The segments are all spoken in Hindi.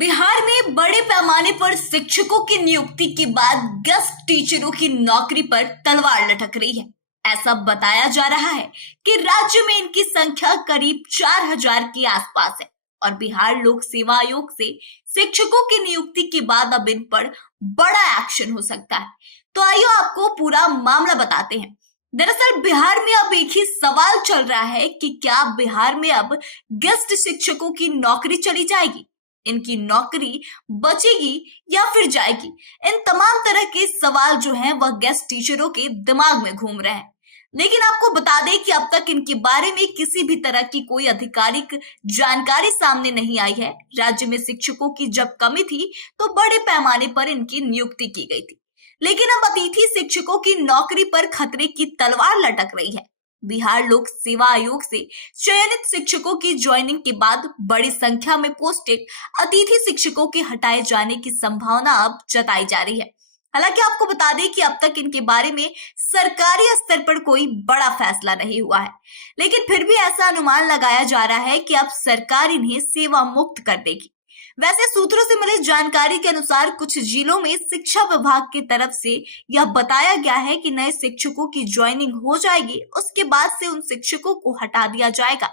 बिहार में बड़े पैमाने पर शिक्षकों की नियुक्ति के बाद गेस्ट टीचरों की नौकरी पर तलवार लटक रही है। ऐसा बताया जा रहा है कि राज्य में इनकी संख्या करीब 4,000 के आसपास है और बिहार लोक सेवा आयोग से शिक्षकों की नियुक्ति के बाद अब इन पर बड़ा एक्शन हो सकता है। तो आइए आपको पूरा मामला बताते हैं। दरअसल बिहार में अब एक ही सवाल चल रहा है कि क्या बिहार में अब गेस्ट शिक्षकों की नौकरी चली जाएगी, इनकी नौकरी बचेगी या फिर जाएगी। इन तमाम तरह के सवाल जो हैं वह गेस्ट टीचरों के दिमाग में घूम रहे हैं। लेकिन आपको बता दें कि अब तक इनके बारे में किसी भी तरह की कोई आधिकारिक जानकारी सामने नहीं आई है। राज्य में शिक्षकों की जब कमी थी तो बड़े पैमाने पर इनकी नियुक्ति की गई थी, लेकिन अब अतिथि शिक्षकों की नौकरी पर खतरे की तलवार लटक रही है। बिहार लोक सेवा आयोग से चयनित शिक्षकों की ज्वाइनिंग के बाद बड़ी संख्या में पोस्टेड अतिथि शिक्षकों के हटाए जाने की संभावना अब जताई जा रही है। हालांकि आपको बता दें कि अब तक इनके बारे में सरकारी स्तर पर कोई बड़ा फैसला नहीं हुआ है, लेकिन फिर भी ऐसा अनुमान लगाया जा रहा है कि अब सरकार इन्हें सेवा मुक्त कर देगी। वैसे सूत्रों से मिली जानकारी के अनुसार कुछ जिलों में शिक्षा विभाग की तरफ से यह बताया गया है कि नए शिक्षकों की ज्वाइनिंग हो जाएगी, उसके बाद से उन शिक्षकों को हटा दिया जाएगा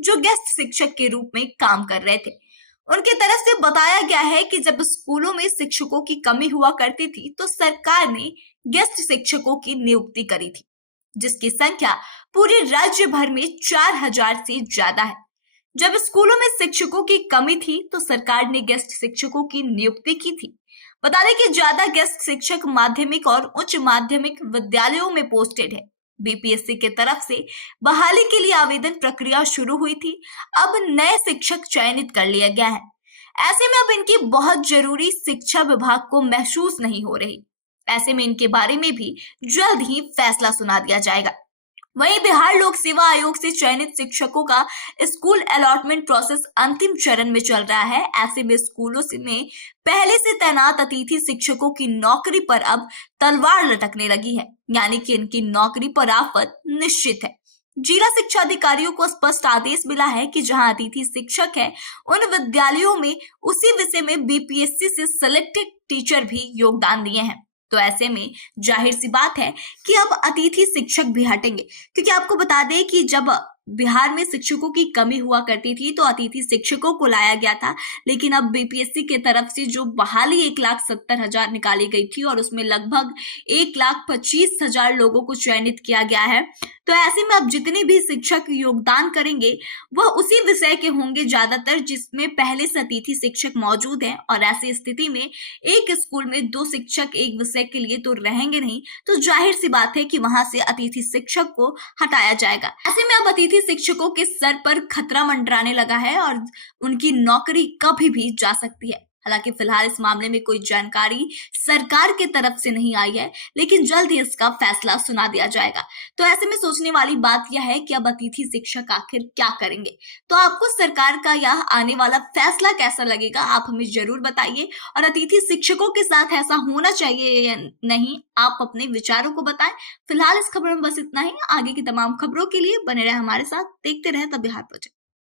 जो गेस्ट शिक्षक के रूप में काम कर रहे थे। उनकी तरफ से बताया गया है कि जब स्कूलों में शिक्षकों की कमी हुआ करती थी तो सरकार ने गेस्ट शिक्षकों की नियुक्ति करी थी, जिसकी संख्या पूरे राज्य भर में 4,000 से ज्यादा है। जब स्कूलों में शिक्षकों की कमी थी तो सरकार ने गेस्ट शिक्षकों की नियुक्ति की थी। बता दें कि ज्यादा गेस्ट शिक्षक माध्यमिक और उच्च माध्यमिक विद्यालयों में पोस्टेड है। बीपीएससी के तरफ से बहाली के लिए आवेदन प्रक्रिया शुरू हुई थी। अब नए शिक्षक चयनित कर लिया गया है। ऐसे में अब इनकी बहुत जरूरी शिक्षा विभाग को महसूस नहीं हो रही। ऐसे में इनके बारे में भी जल्द ही फैसला सुना दिया जाएगा। वहीं बिहार लोक सेवा आयोग से चयनित शिक्षकों का स्कूल अलॉटमेंट प्रोसेस अंतिम चरण में चल रहा है। ऐसे में स्कूलों में पहले से तैनात अतिथि शिक्षकों की नौकरी पर अब तलवार लटकने लगी है, यानी कि इनकी नौकरी पर आफत निश्चित है। जिला शिक्षा अधिकारियों को स्पष्ट आदेश मिला है कि जहां अतिथि शिक्षक है उन विद्यालयों में उसी विषय में बीपीएससी से सिलेक्टेड टीचर भी योगदान दिए हैं। तो ऐसे में जाहिर सी बात है कि अब अतिथि शिक्षक भी हटेंगे, क्योंकि आपको बता दें कि जब बिहार में शिक्षकों की कमी हुआ करती थी तो अतिथि शिक्षकों को लाया गया था, लेकिन अब बीपीएससी की तरफ से जो बहाली 1,70,000 निकाली गई थी और उसमें लगभग 1,25,000 लोगों को चयनित किया गया है। तो ऐसे में अब जितने भी शिक्षक योगदान करेंगे वह उसी विषय के होंगे ज्यादातर जिसमें पहले से अतिथि शिक्षक मौजूद हैं, और ऐसी स्थिति में एक स्कूल में 2 शिक्षक एक विषय के लिए तो रहेंगे नहीं, तो जाहिर सी बात है कि वहां से अतिथि शिक्षक को हटाया जाएगा। ऐसे में अब अतिथि शिक्षकों के सर पर खतरा मंडराने लगा है और उनकी नौकरी कभी भी जा सकती है। हालांकि फिलहाल इस मामले में कोई जानकारी सरकार की तरफ से नहीं आई है, लेकिन जल्द ही इसका फैसला सुना दिया जाएगा। तो ऐसे में सोचने वाली बात यह है कि अब अतिथि शिक्षक आखिर क्या करेंगे। तो आपको सरकार का यह आने वाला फैसला कैसा लगेगा, आप हमें जरूर बताइए। और अतिथि शिक्षकों के साथ ऐसा होना चाहिए या नहीं, आप अपने विचारों को बताएं। फिलहाल इस खबर में बस इतना ही। आगे की तमाम खबरों के लिए बने रहे हमारे साथ, देखते रहे द बिहार प्रोजेक्ट।